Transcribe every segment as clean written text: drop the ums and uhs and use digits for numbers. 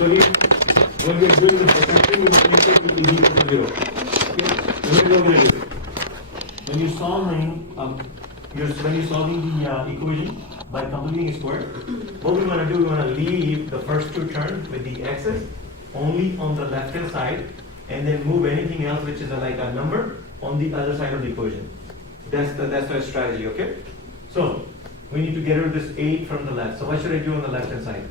So here, when we are doing the subtraction, we want to make sure it is equal to 0. Okay? What are we going to do? When you're solving, the equation by completing a square, what we want to do, we want to leave the first two terms with the x's only on the left hand side, and then move anything else which is like a number on the other side of the equation. That's the strategy, okay? So we need to get rid of this 8 from the left. So what should I do on the left hand side?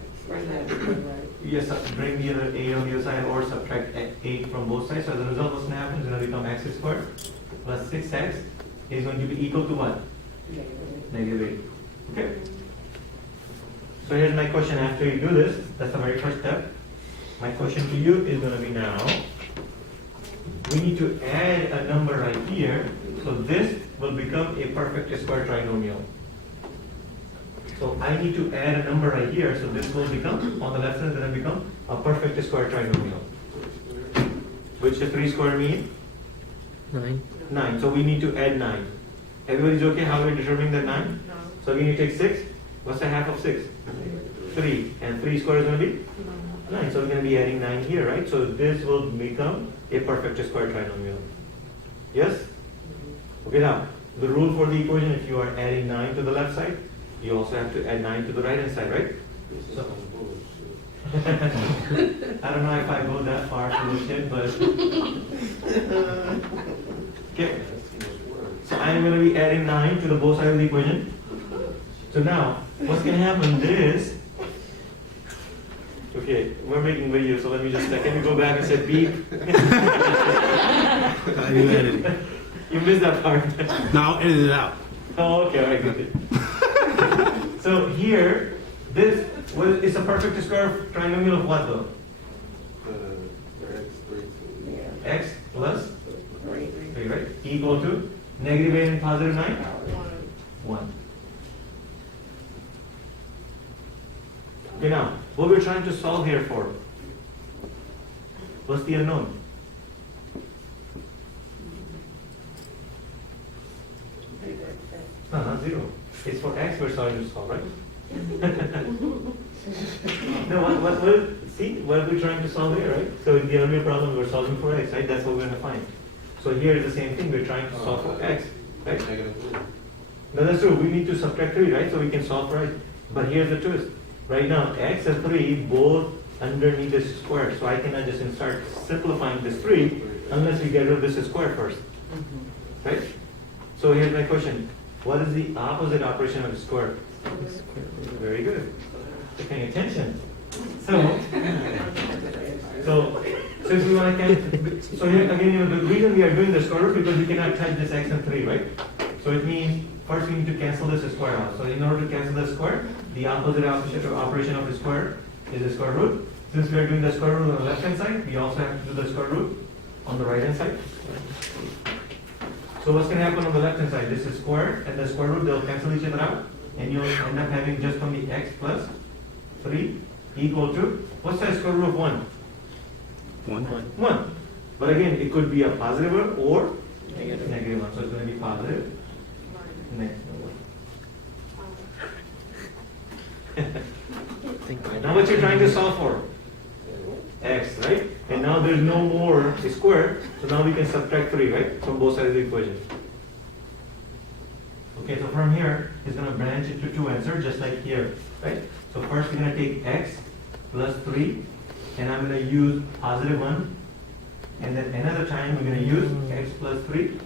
Yes, bring the other 8 on the other side or subtract 8 from both sides. So as a result, what's going to happen is going to become x squared plus 6x is going to be equal to what? Negative 8. Okay? So here's my question after you do this. That's the very first step. My question to you is going to be now, we need to add a number right here. So this will become a perfect square trinomial. So I need to add a number right here. So this will become, on the left side, it's going to become a perfect square trinomial. Which the 3 square mean? 9. 9. So we need to add 9. Everybody's okay? How are we determining that 9? No. So we need to take 6. What's the half of 6? 3. And 3 square is going to be? 9. So we're going to be adding 9 here, right? So this will become a perfect square trinomial. Yes? Okay, now, the rule for the equation, if you are adding 9 to the left side, you also have to add 9 to the right hand side, right? So, I don't know if I go that far to bullshit, but okay. So I'm going to be adding 9 to the both sides of the equation. So now, what's going to happen is, okay, we're making videos, so let me just, can you go back and say beep? You edited it. You missed that part. No, I'll edit it out. Oh, okay, all right, good. So here, this is a perfect square trinomial of what though? X plus 3, right? Equal to negative 8 and positive 9? 1. Okay, now, what we're trying to solve here for? What's the unknown? No, not 0. It's for x we're trying to solve, right? No, see, what we're trying to solve here, right? So in the earlier problem, we're solving for x, right? That's what we're going to find. So here is the same thing, we're trying to solve for x, right? No, that's true, we need to subtract 3, right? So we can solve for x. But here's the twist. Right now, x and 3 both underneath this square. So I cannot just start simplifying this 3 unless we get rid of this square first. Right? So here's my question. What is the opposite operation of a square? Very good. You're paying attention. So since we want to so here again, the reason we are doing the square root because we cannot touch this x and 3, right? So it means first we need to cancel this square out. So in order to cancel the square, the opposite operation of the square is the square root. Since we are doing the square root on the left hand side, we also have to do the square root on the right hand side. So what's going to happen on the left hand side? This is square and the square root, they'll cancel each other out. And you'll end up having just from the x plus 3 equal to, what's the square root of 1? 1. But again, it could be a positive one or negative 1. So it's going to be positive, negative 1. Now what you're trying to solve for? X, right? And now there's no more square, so now we can subtract 3, right? From both sides of the equation. Okay, so from here, it's going to branch into 2 answers, just like here, right? So first we're going to take x plus 3, and I'm going to use positive 1. And then another time we're going to use x plus 3.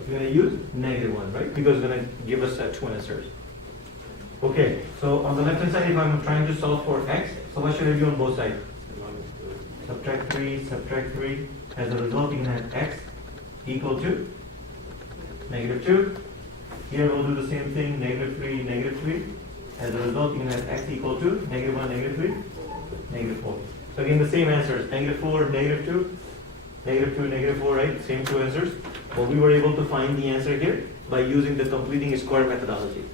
We're going to use negative 1, right? Because it's going to give us 2 answers. Okay, so on the left hand side, if I'm trying to solve for x, so what should I do on both sides? Subtract 3, as a result, you can have x equal to negative 2. Here we'll do the same thing, negative 3. As a result, you can have x equal to negative 1, negative 3, negative 4. So again, the same answers, negative 4, negative 2, negative 2, negative 4, right? Same 2 answers. But we were able to find the answer here by using the completing square methodology.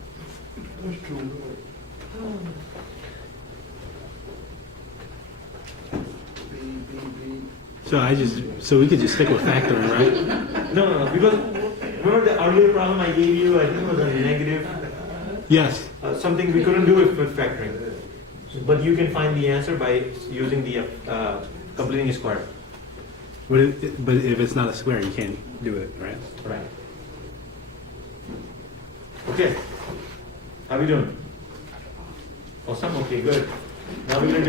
So we could just stick with factoring, right? No, because remember the earlier problem I gave you, I think it was a negative, Yes. something we couldn't do with factoring. But you can find the answer by using the completing a square. But if it's not a square, you can't do it, right? Right. Okay. How we doing? Awesome. Okay, good. Now we're going to